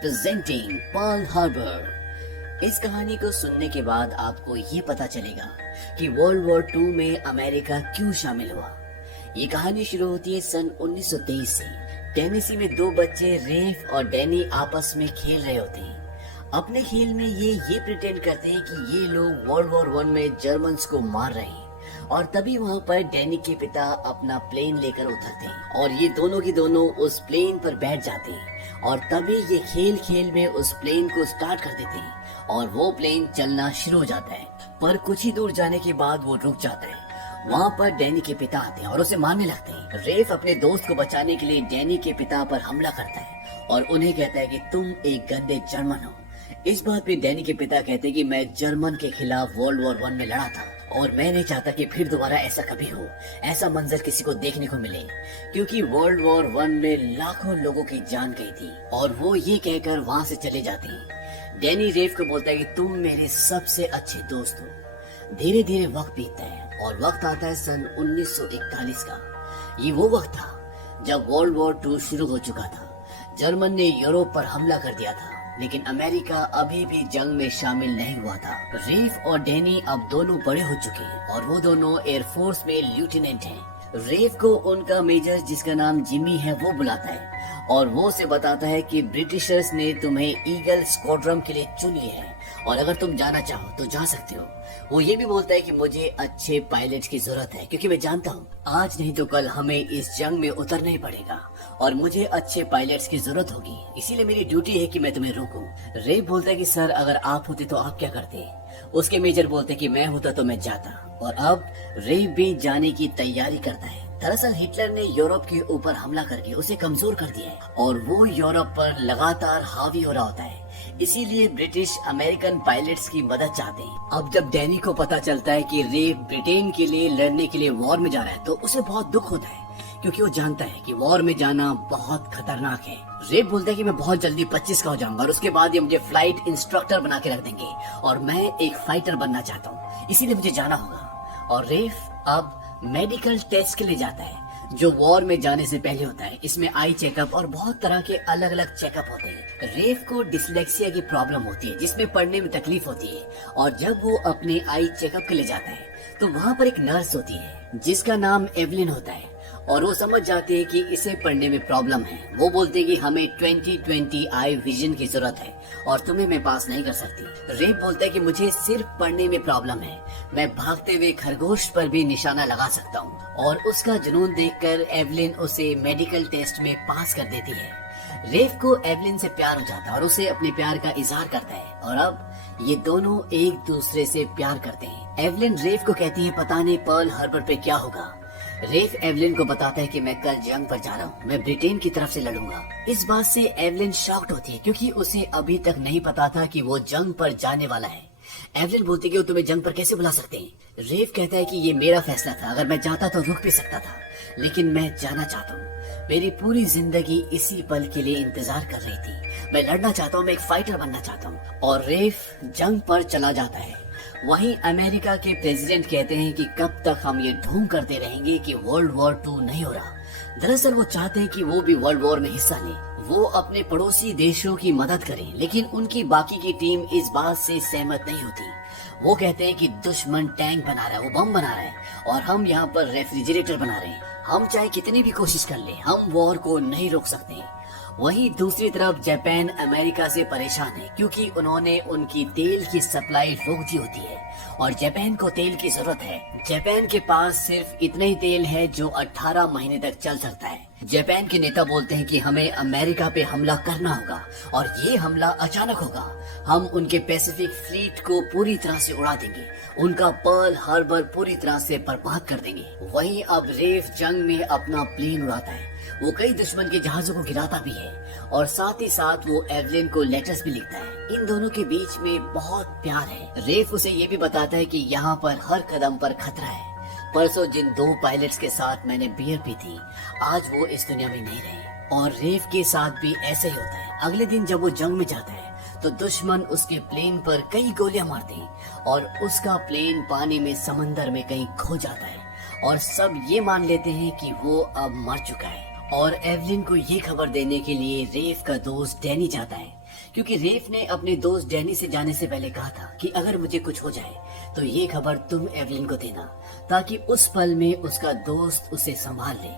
Presenting Pearl Harbor. इस कहानी को सुनने के बाद आपको ये पता चलेगा कि वर्ल्ड वॉर 2 में अमेरिका क्यों शामिल हुआ। ये कहानी शुरू होती है सन 1923 से। टेनेसी में दो बच्चे रेफ और डैनी आपस में खेल रहे होते हैं। अपने खेल में ये प्रिटेंड करते हैं कि ये लोग वर्ल्ड वॉर 1 में जर्मन्स को मार रहे हैं। और तभी वहाँ पर डैनी के पिता अपना प्लेन लेकर उतरते हैं और ये दोनों की दोनों उस प्लेन पर बैठ जाते हैं। और तभी ये खेल खेल में उस प्लेन को स्टार्ट कर देते हैं और वो प्लेन चलना शुरू हो जाता है। पर कुछ ही दूर जाने के बाद वो रुक जाता है। वहाँ पर डैनी के पिता आते हैं और उसे मारने लगते हैं। रेफ अपने दोस्त को बचाने के लिए डैनी के पिता पर हमला करता है और उन्हें कहता है कि तुम एक गंदे जर्मन हो। इस बात पे डैनी के पिता कहते हैं कि मैं जर्मन के खिलाफ वर्ल्ड वॉर 1 में लड़ा था और मैं नहीं चाहता कि फिर दोबारा ऐसा कभी हो, ऐसा मंजर किसी को देखने को मिले, क्योंकि वर्ल्ड वॉर 1 में लाखों लोगों की जान गई थी। और वो ये कहकर वहाँ से चले जाते हैं। डैनी रेफ को बोलता है कि तुम मेरे सबसे अच्छे दोस्त हो। धीरे धीरे वक्त बीतता है और वक्त आता है सन 1941 का। ये वो वक्त था जब वर्ल्ड वॉर 2 शुरू हो चुका था। जर्मन ने यूरोप पर हमला कर दिया था, लेकिन अमेरिका अभी भी जंग में शामिल नहीं हुआ था। रेफ और डैनी अब दोनों बड़े हो चुके हैं और वो दोनों एयरफोर्स में लेफ्टिनेंट हैं। रेफ को उनका मेजर जिसका नाम जिमी है वो बुलाता है और वो उसे बताता है कि ब्रिटिशर्स ने तुम्हें ईगल स्क्वाड्रन के लिए चुन लिया है और अगर तुम जाना चाहो तो जा सकते हो। वो ये भी बोलता है कि मुझे अच्छे पायलट की जरूरत है, क्योंकि मैं जानता हूँ आज नहीं तो कल हमें इस जंग में उतरना ही पड़ेगा और मुझे अच्छे पायलट्स की जरूरत होगी, इसीलिए मेरी ड्यूटी है कि मैं तुम्हें रोकूं। रेफ बोलता है कि सर अगर आप होते तो आप क्या करते। उसके मेजर बोलते कि मैं होता तो मैं जाता। और अब रेफ भी जाने की तैयारी करता है। दरअसल हिटलर ने यूरोप के ऊपर हमला करके उसे कमजोर कर दिया है और वो यूरोप पर लगातार हावी हो रहा होता है। इसीलिए ब्रिटिश अमेरिकन पायलट्स की मदद चाहते हैं। अब जब डैनी को पता चलता है कि रेफ ब्रिटेन के लिए लड़ने के लिए वॉर में जा रहा है तो उसे बहुत दुख होता है, क्योंकि वो जानता है कि वॉर में जाना बहुत खतरनाक है। रेफ बोलता है कि मैं बहुत जल्दी 25 का हो जाऊंगा और उसके बाद ये मुझे फ्लाइट इंस्ट्रक्टर बना के रख देंगे और मैं एक फाइटर बनना चाहता हूँ, इसीलिए मुझे जाना होगा। और रेफ अब मेडिकल टेस्ट के लिए जाता है जो वॉर में जाने से पहले होता है। इसमें आई चेकअप और बहुत तरह के अलग अलग चेकअप होते हैं। रेफ को डिसलेक्सिया की प्रॉब्लम होती है जिसमें पढ़ने में तकलीफ होती है और जब वो अपने आई चेकअप के लिए जाता है तो वहाँ पर एक नर्स होती है जिसका नाम एवलिन होता है और वो समझ जाते हैं कि इसे पढ़ने में प्रॉब्लम है। वो बोलते हैं कि हमें 20/20 आई विजन की जरूरत है और तुम्हें मैं पास नहीं कर सकती। रेफ बोलता है कि मुझे सिर्फ पढ़ने में प्रॉब्लम है, मैं भागते हुए खरगोश पर भी निशाना लगा सकता हूँ। और उसका जुनून देखकर एवलिन उसे मेडिकल टेस्ट में पास कर देती है। रेफ को एवलिन से प्यार हो जाता है और उसे अपने प्यार का इजहार करता है और अब ये दोनों एक दूसरे से प्यार करते हैं। एवलिन रेफ को कहती है पता नहीं पर्ल हार्बर पे क्या होगा। रेफ एवलिन को बताता है कि मैं कल जंग पर जा रहा हूँ, मैं ब्रिटेन की तरफ से लड़ूंगा। इस बात से एवलिन शॉक्ड होती है क्योंकि उसे अभी तक नहीं पता था कि वो जंग पर जाने वाला है। एवलिन बोलती है कि वो तुम्हें जंग पर कैसे बुला सकते हैं। रेफ कहता है कि ये मेरा फैसला था, अगर मैं जाता तो रुक भी सकता था, लेकिन मैं जाना चाहता हूँ। मेरी पूरी जिंदगी इसी पल के लिए इंतजार कर रही थी। मैं लड़ना चाहता हूँ, मैं एक फाइटर बनना चाहता हूँ। और रेफ जंग पर चला जाता है। वहीं अमेरिका के प्रेसिडेंट कहते हैं कि कब तक हम ये ढूंढ करते रहेंगे कि वर्ल्ड वॉर 2 नहीं हो रहा। दरअसल वो चाहते हैं कि वो भी वर्ल्ड वॉर में हिस्सा लें, वो अपने पड़ोसी देशों की मदद करें, लेकिन उनकी बाकी की टीम इस बात से सहमत नहीं होती। वो कहते हैं कि दुश्मन टैंक बना रहा है, वो बम बना रहा है और हम यहाँ पर रेफ्रिजरेटर बना रहे हैं। हम चाहे कितनी भी कोशिश कर लें, हम वॉर को नहीं रोक सकते। वहीं दूसरी तरफ जापान अमेरिका से परेशान है क्योंकि उन्होंने उनकी तेल की सप्लाई रोक दी होती है और जापान को तेल की जरूरत है। जापान के पास सिर्फ इतना ही तेल है जो 18 महीने तक चल सकता है। जापान के नेता बोलते हैं कि हमें अमेरिका पे हमला करना होगा और ये हमला अचानक होगा। हम उनके पैसिफिक फ्लीट को पूरी तरह से उड़ा देंगे, उनका पर्ल हार्बर पूरी तरह से बर्बाद कर देंगे। वहीं अब रेफ जंग में अपना प्लेन उड़ाता है, वो कई दुश्मन के जहाजों को गिराता भी है और साथ ही साथ वो एवलिन को लेटर्स भी लिखता है। इन दोनों के बीच में बहुत प्यार है। रेफ उसे ये भी बताता है कि यहाँ पर हर कदम पर खतरा है। परसों जिन 2 पायलट्स के साथ मैंने बियर पी थी, आज वो इस दुनिया में नहीं रहे। और रेफ के साथ भी ऐसे ही होता है। अगले दिन जब वो जंग में जाता है तो दुश्मन उसके प्लेन पर कई गोलियां मारते हैं और उसका प्लेन पानी में समंदर में कहीं खो जाता है और सब ये मान लेते हैं कि वो अब मर चुका है। और एवलिन को ये खबर देने के लिए रेफ का दोस्त डैनी जाता है क्योंकि रेफ ने अपने दोस्त डैनी से जाने से पहले कहा था कि अगर मुझे कुछ हो जाए तो ये खबर तुम एवलिन को देना, ताकि उस पल में उसका दोस्त उसे संभाल ले।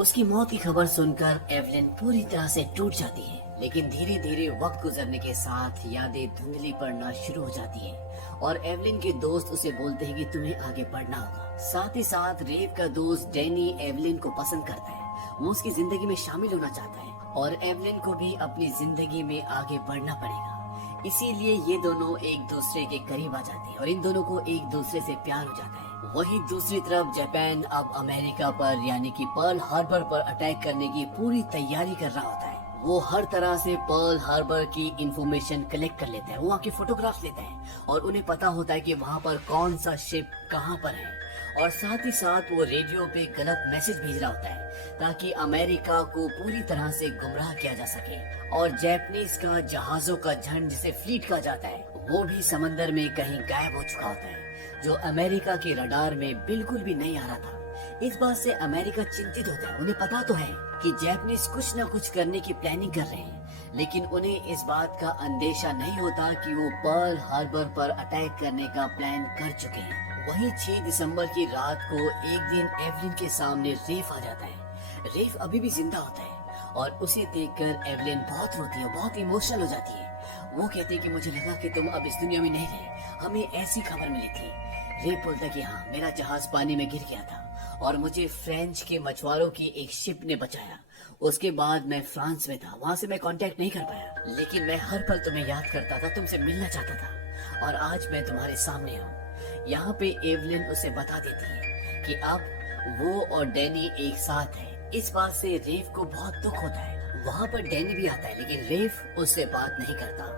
उसकी मौत की खबर सुनकर एवलिन पूरी तरह से टूट जाती है, लेकिन धीरे धीरे वक्त गुजरने के साथ यादें धुंधली पड़ना शुरू हो जाती है और एवलिन के दोस्त उसे बोलते हैं कि तुम्हें आगे बढ़ना होगा। साथ ही साथ रेफ का दोस्त डैनी एवलिन को पसंद करता है, वो उसकी जिंदगी में शामिल होना चाहता है और एवलिन को भी अपनी जिंदगी में आगे बढ़ना पड़ेगा। इसीलिए ये दोनों एक दूसरे के करीब आ जाते हैं और इन दोनों को एक दूसरे से प्यार हो जाता है। वहीं दूसरी तरफ जापान अब अमेरिका पर यानी कि पर्ल हार्बर पर अटैक करने की पूरी तैयारी कर रहा होता है। वो हर तरह से पर्ल हार्बर की इंफॉर्मेशन कलेक्ट कर लेता है, वो वहाँ की फोटोग्राफ लेता है और उन्हें पता होता है कि वहाँ पर कौन सा शिप कहाँ पर है, और साथ ही साथ वो रेडियो पे गलत मैसेज भेज रहा होता है ताकि अमेरिका को पूरी तरह से गुमराह किया जा सके। और जापानीज का जहाजों का झंड जिसे फ्लीट कहा जाता है वो भी समंदर में कहीं गायब हो चुका होता है, जो अमेरिका के रडार में बिल्कुल भी नहीं आ रहा था। इस बात से अमेरिका चिंतित होता है। उन्हें पता तो है कि जापानीज कुछ न कुछ करने की प्लानिंग कर रहे हैं, लेकिन उन्हें इस बात का अंदेशा नहीं होता कि वो पर्ल हार्बर पर अटैक करने का प्लान कर चुके हैं। वहीं 6 दिसंबर की रात को एक दिन एवलिन के सामने रेफ आ जाता है। रेफ अभी भी जिंदा होता है और उसे देखकर एवलिन बहुत रोती है, बहुत इमोशनल हो जाती है। वो कहती है कि मुझे लगा कि तुम अब इस दुनिया में नहीं रहे, हमें ऐसी खबर मिली थी। रेफ बोलता है कि हाँ, मेरा जहाज पानी में गिर गया था और मुझे फ्रेंच के मछुआरों की एक शिप ने बचाया। उसके बाद मैं फ्रांस में था, वहाँ से मैं कांटेक्ट नहीं कर पाया, लेकिन मैं हर पल तुम्हें याद करता था, तुमसे मिलना चाहता था और आज मैं तुम्हारे सामने हूँ। यहाँ पे एवलिन उसे बता देती है कि अब वो और डैनी एक साथ है। इस बात से रेफ को बहुत दुख होता है। वहाँ पर डैनी भी आता है, लेकिन रेफ उससे बात नहीं करता।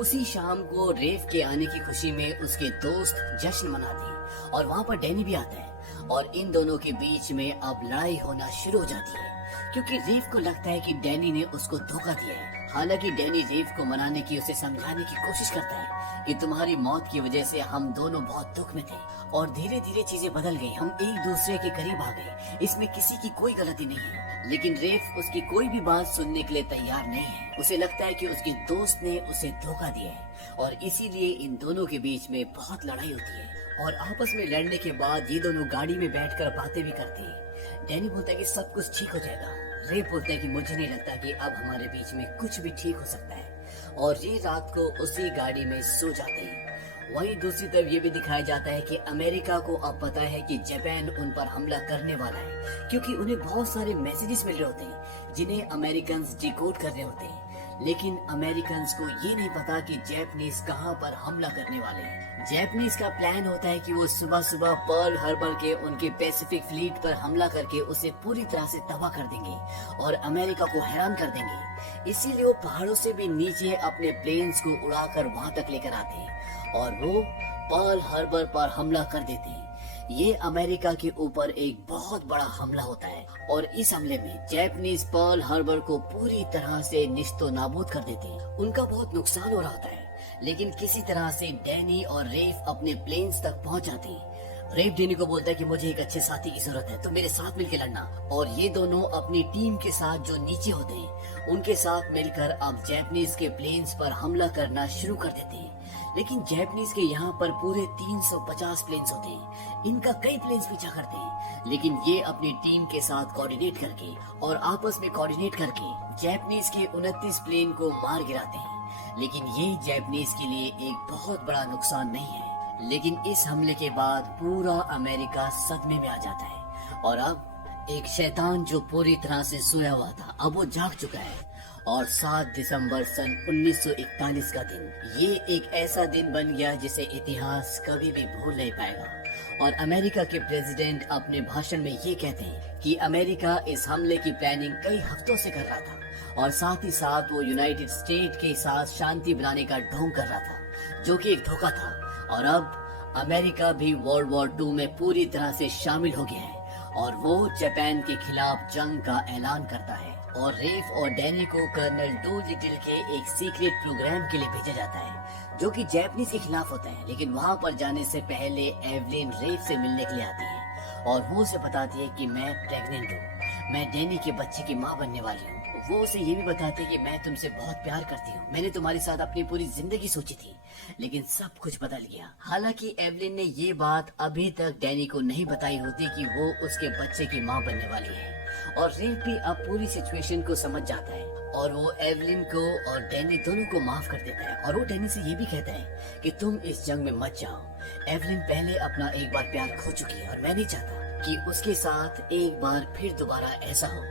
उसी शाम को रेफ के आने की खुशी में उसके दोस्त जश्न मनाते हैं और वहाँ पर डैनी भी आता है और इन दोनों के बीच में अब लड़ाई होना शुरू हो जाती है, क्योंकि रेफ को लगता है कि डैनी ने उसको धोखा दिया है। हालांकि डैनी रेफ को मनाने की, उसे समझाने की कोशिश करता है कि तुम्हारी मौत की वजह से हम दोनों बहुत दुख में थे और धीरे धीरे चीजें बदल गई, हम एक दूसरे के करीब आ गए, इसमें किसी की कोई गलती नहीं है। लेकिन रेफ उसकी कोई भी बात सुनने के लिए तैयार नहीं है। उसे लगता है कि उसके दोस्त ने उसे धोखा दिया है और इसीलिए इन दोनों के बीच में बहुत लड़ाई होती है। और आपस में लड़ने के बाद ये दोनों गाड़ी में बैठकर बातें भी करते हैं। डैनी बोलता है कि सब कुछ ठीक हो जाएगा। रेफ बोलता है कि मुझे नहीं लगता कि अब हमारे बीच में कुछ भी ठीक हो सकता है, और ये रात को उसी गाड़ी में सो जाते हैं। वहीं दूसरी तरफ ये भी दिखाया जाता है कि अमेरिका को अब पता है कि जापान उन पर हमला करने वाला है, क्योंकि उन्हें बहुत सारे मैसेजेस मिल रहे होते हैं जिन्हें अमेरिकन्स डिकोड कर रहे होते हैं। लेकिन अमेरिकन्स को ये नहीं पता कि जापानीज कहाँ पर हमला करने वाले हैं। जापानीज का प्लान होता है कि वो सुबह सुबह पर्ल हार्बर के उनके पैसिफिक फ्लीट पर हमला करके उसे पूरी तरह से तबाह कर देंगे और अमेरिका को हैरान कर देंगे। इसीलिए वो पहाड़ों से भी नीचे अपने प्लेन्स को उड़ाकर वहां तक लेकर आते हैं और वो पर्ल हार्बर पर हमला कर देते हैं। ये अमेरिका के ऊपर एक बहुत बड़ा हमला होता है और इस हमले में जापानीज पर्ल हार्बर को पूरी तरह से निस्तो नाबूद कर देते हैं। उनका बहुत नुकसान हो रहा होता है, लेकिन किसी तरह से डैनी और रेफ अपने प्लेन्स तक पहुंच जाते हैं। रेफ डैनी को बोलता है कि मुझे एक अच्छे साथी की जरूरत है, तो मेरे साथ मिलकर लड़ना। और ये दोनों अपनी टीम के साथ जो नीचे होते हैं उनके साथ मिलकर अब जापानीज के प्लेन्स पर हमला करना शुरू कर देते हैं। लेकिन जापानीज के यहाँ पर पूरे 350 प्लेन्स होते हैं, इनका कई प्लेन्स पीछा करते हैं, लेकिन ये अपनी टीम के साथ कोऑर्डिनेट करके और आपस में कोऑर्डिनेट करके जापानीज के 29 प्लेन को मार गिराते हैं। लेकिन ये जापानीज के लिए एक बहुत बड़ा नुकसान नहीं है। लेकिन इस हमले के बाद पूरा अमेरिका सदमे में आ जाता है और अब एक शैतान जो पूरी तरह से सोया हुआ था अब वो जाग चुका है। और 7 दिसंबर सन 1941 का दिन, ये एक ऐसा दिन बन गया जिसे इतिहास कभी भी भूल नहीं पाएगा। और अमेरिका के प्रेसिडेंट अपने भाषण में ये कहते हैं कि अमेरिका इस हमले की प्लानिंग कई हफ्तों से कर रहा था और साथ ही साथ वो यूनाइटेड स्टेट के साथ शांति बनाने का ढोंग कर रहा था, जो कि एक धोखा था। और अब अमेरिका भी वर्ल्ड वॉर 2 में पूरी तरह से शामिल हो गया है और वो जापान के खिलाफ जंग का ऐलान करता है। और रेफ और डैनी को कर्नल डूलिटिल के एक सीक्रेट प्रोग्राम के लिए भेजा जाता है, जो कि जापानीज के खिलाफ होता है। लेकिन वहाँ पर जाने से पहले एवलिन रेफ से मिलने के लिए आती है और वो उसे बताती है कि मैं प्रेग्नेंट हूँ, मैं डैनी के बच्चे की माँ बनने वाली हूँ। वो उसे ये भी बताते कि मैं तुमसे बहुत प्यार करती हूँ, मैंने तुम्हारे साथ अपनी पूरी जिंदगी सोची थी, लेकिन सब कुछ बदल गया। हालांकि एवलिन ने ये बात अभी तक डैनी को नहीं बताई होती कि वो उसके बच्चे की माँ बनने वाली है। और रेव भी अब पूरी सिचुएशन को समझ जाता है और वो एवलिन को और डैनी दोनों को माफ कर देता है। और वो डैनी से ये भी कहता है कि तुम इस जंग में मत जाओ। एवलिन पहले अपना एक बार प्यार खो चुकी है और मैं नहीं चाहता कि उसके साथ एक बार फिर दोबारा ऐसा हो,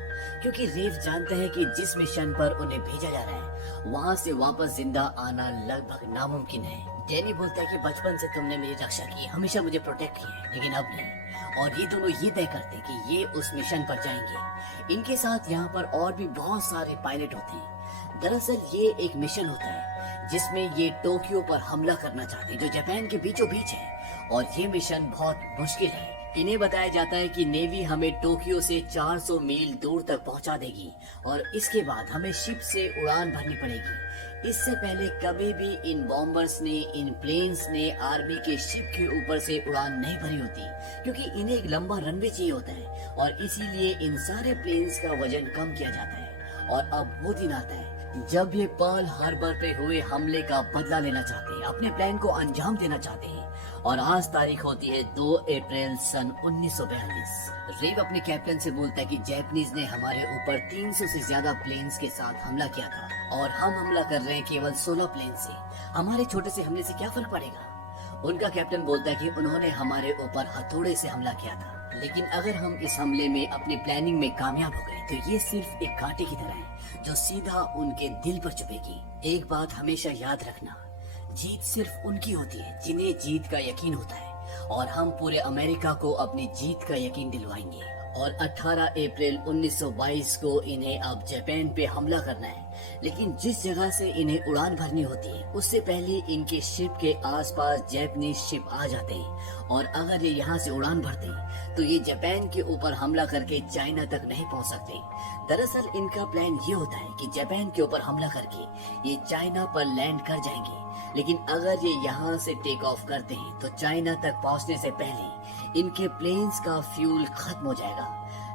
क्योंकि रेव जानता है कि जिस मिशन पर उन्हें भेजा जा रहा है वहाँ से वापस जिंदा आना लगभग नामुमकिन है। डैनी बोलता है कि बचपन से तुमने मेरी रक्षा की, हमेशा मुझे प्रोटेक्ट किया है, लेकिन अब नहीं। और ये दोनों ये तय करते हैं कि ये उस मिशन पर जाएंगे। इनके साथ यहाँ पर और भी बहुत सारे पायलट होते हैं। दरअसल ये एक मिशन होता है जिसमें ये टोक्यो पर हमला करना चाहते हैं, जो जापान के बीचों बीच है। और ये मिशन बहुत मुश्किल है। इन्हें बताया जाता है कि नेवी हमें टोक्यो से 400 मील दूर तक पहुंचा देगी और इसके बाद हमें शिप से उड़ान भरनी पड़ेगी। इससे पहले कभी भी इन बॉम्बर्स ने, इन प्लेन्स ने आर्मी के शिप के ऊपर से उड़ान नहीं भरी होती, क्योंकि इन्हें एक लंबा रनवे चाहिए होता है और इसीलिए इन सारे प्लेन्स का वजन कम किया जाता है। और अब वो दिन आता है जब ये पर्ल हार्बर पे हुए हमले का बदला लेना चाहते हैं, अपने प्लान को अंजाम देना चाहते हैं। और आज तारीख होती है 2 अप्रैल सन 1942। रेव अपने कैप्टन से बोलता है कि जापानीज ने हमारे ऊपर 300 से ज्यादा प्लेन्स के साथ हमला किया था और हम हमला कर रहे हैं केवल 16 प्लेन से। हमारे छोटे से हमले से क्या फर्क पड़ेगा? उनका कैप्टन बोलता है कि उन्होंने हमारे ऊपर हथौड़े से हमला किया था, लेकिन अगर हम इस हमले में अपनी प्लानिंग में कामयाब हो गए तो ये सिर्फ एक कांटे की तरह है जो सीधा उनके दिल पर चुभेगी। एक बात हमेशा याद रखना, जीत सिर्फ उनकी होती है जिन्हें जीत का यकीन होता है, और हम पूरे अमेरिका को अपनी जीत का यकीन दिलवाएंगे। और 18 अप्रैल 1922 को इन्हें अब जापान पे हमला करना है, लेकिन जिस जगह से इन्हें उड़ान भरनी होती है उससे पहले इनके शिप के आसपास जापानीज शिप आ जाते हैं। और अगर ये यहाँ से उड़ान भरते हैं तो ये जापान के ऊपर हमला करके चाइना तक नहीं पहुँच सकते। दरअसल इनका प्लान ये होता है कि जापान के ऊपर हमला करके ये चाइना पर लैंड कर जाएंगे, लेकिन अगर ये यहाँ से टेक ऑफ करते हैं तो चाइना तक पहुँचने से पहले इनके प्लेन्स का फ्यूल खत्म हो जाएगा।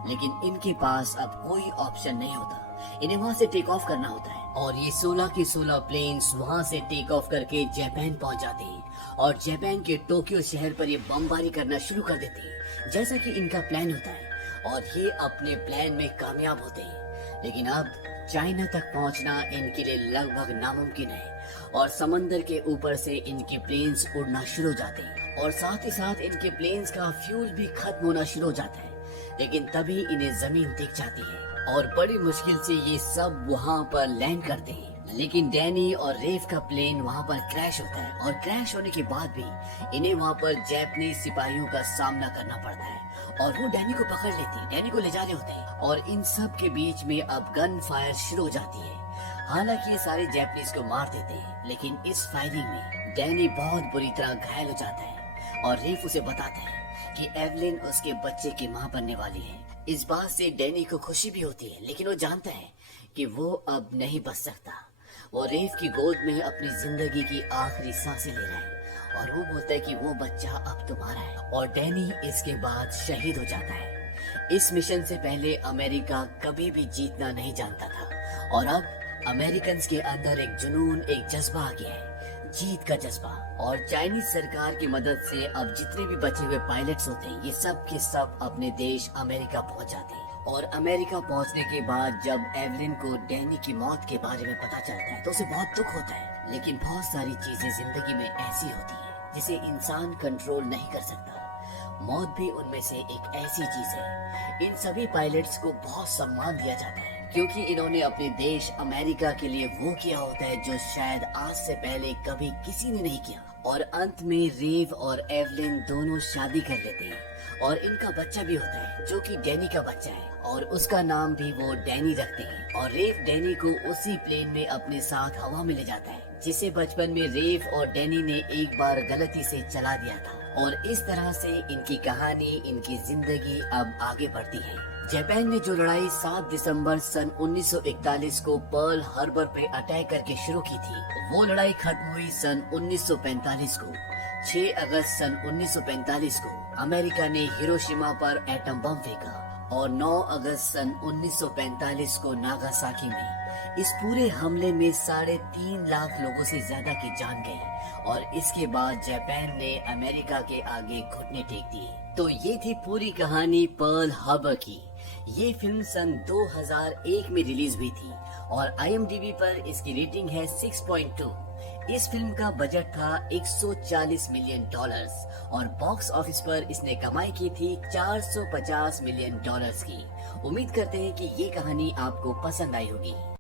लेकिन इनके पास अब कोई ऑप्शन नहीं होता, इन्हें वहाँ से टेक ऑफ करना होता है। और ये 16 के 16 प्लेन्स वहाँ से टेक ऑफ करके जापान पहुँच जाते हैं और जापान के टोक्यो शहर पर ये बमबारी करना शुरू कर देते हैं, जैसा कि इनका प्लान होता है। और ये अपने प्लान में कामयाब होते हैं, लेकिन अब चाइना तक पहुँचना इनके लिए लगभग नामुमकिन है। और समंदर के ऊपर से इनके प्लेन्स उड़ना शुरू हो जाते हैं और साथ ही साथ इनके प्लेन्स का फ्यूल भी खत्म होना शुरू हो जाता है। लेकिन तभी इन्हें जमीन दिख जाती है और बड़ी मुश्किल से ये सब वहाँ पर लैंड करते हैं। लेकिन डैनी और रेव का प्लेन वहाँ पर क्रैश होता है और क्रैश होने के बाद भी इन्हें वहाँ पर जापानीज सिपाहियों का सामना करना पड़ता है और वो डैनी को पकड़ लेते हैं, डैनी को ले जा रहे होते हैं। और इन सब के बीच में अब गन फायर शुरू हो जाती है। हालांकि ये सारे जापानीज को मार देते हैं, लेकिन इस फायरिंग में डैनी बहुत बुरी तरह घायल हो जाता है और रेव उसे बताता है कि एवलिन उसके बच्चे की मां बनने वाली है। इस बात से डैनी को खुशी भी होती है, लेकिन वो जानता है कि वो अब नहीं बच सकता। वो रेव की गोद में अपनी जिंदगी की आखिरी सांसें ले रहा है और वो बोलता है कि वो बच्चा अब तुम्हारा है। और डैनी इसके बाद शहीद हो जाता है। इस मिशन से पहले अमेरिका कभी भी जीतना नहीं जानता था और अब अमेरिकन्स के अंदर एक जुनून, एक जज्बा आ गया है, जीत का जज्बा। और चाइनीज सरकार की मदद से अब जितने भी बचे हुए पायलट्स होते हैं ये सब के सब अपने देश अमेरिका पहुंच जाते हैं। और अमेरिका पहुंचने के बाद जब एवलिन को डैनी की मौत के बारे में पता चलता है तो उसे बहुत दुख होता है। लेकिन बहुत सारी चीजें जिंदगी में ऐसी होती है जिसे इंसान कंट्रोल नहीं कर सकता। मौत भी उनमें से एक ऐसी चीज है। इन सभी पायलट्स को बहुत सम्मान दिया जाता है क्योंकि इन्होंने अपने देश अमेरिका के लिए वो किया होता है जो शायद आज से पहले कभी किसी ने नहीं किया। और अंत में रेव और एवलिन दोनों शादी कर लेते हैं और इनका बच्चा भी होता है जो कि डैनी का बच्चा है और उसका नाम भी वो डैनी रखते हैं। और रेव डैनी को उसी प्लेन में अपने साथ हवा में ले जाता है जिसे बचपन में रेव और डैनी ने एक बार गलती से चला दिया था। और इस तरह से इनकी कहानी, इनकी जिंदगी अब आगे बढ़ती है। जापान ने जो लड़ाई 7 दिसंबर सन 1941 को पर्ल हार्बर पे अटैक करके शुरू की थी, वो लड़ाई खत्म हुई सन 1945 को। 6 अगस्त सन 1945 को अमेरिका ने हिरोशिमा पर एटम बम फेंका और 9 अगस्त सन 1945 को नागासाकी में इस पूरे हमले में 3.5 लाख लोगों से ज्यादा की जान गई और इसके बाद जापान ने अमेरिका के आगे घुटने टेक दिए। तो ये थी पूरी कहानी पर्ल हार्बर की। ये फिल्म सन 2001 में रिलीज हुई थी और IMDb पर इसकी रेटिंग है 6.2। इस फिल्म का बजट था $140 मिलियन और बॉक्स ऑफिस पर इसने कमाई की थी $450 मिलियन की। उम्मीद करते हैं कि ये कहानी आपको पसंद आई होगी।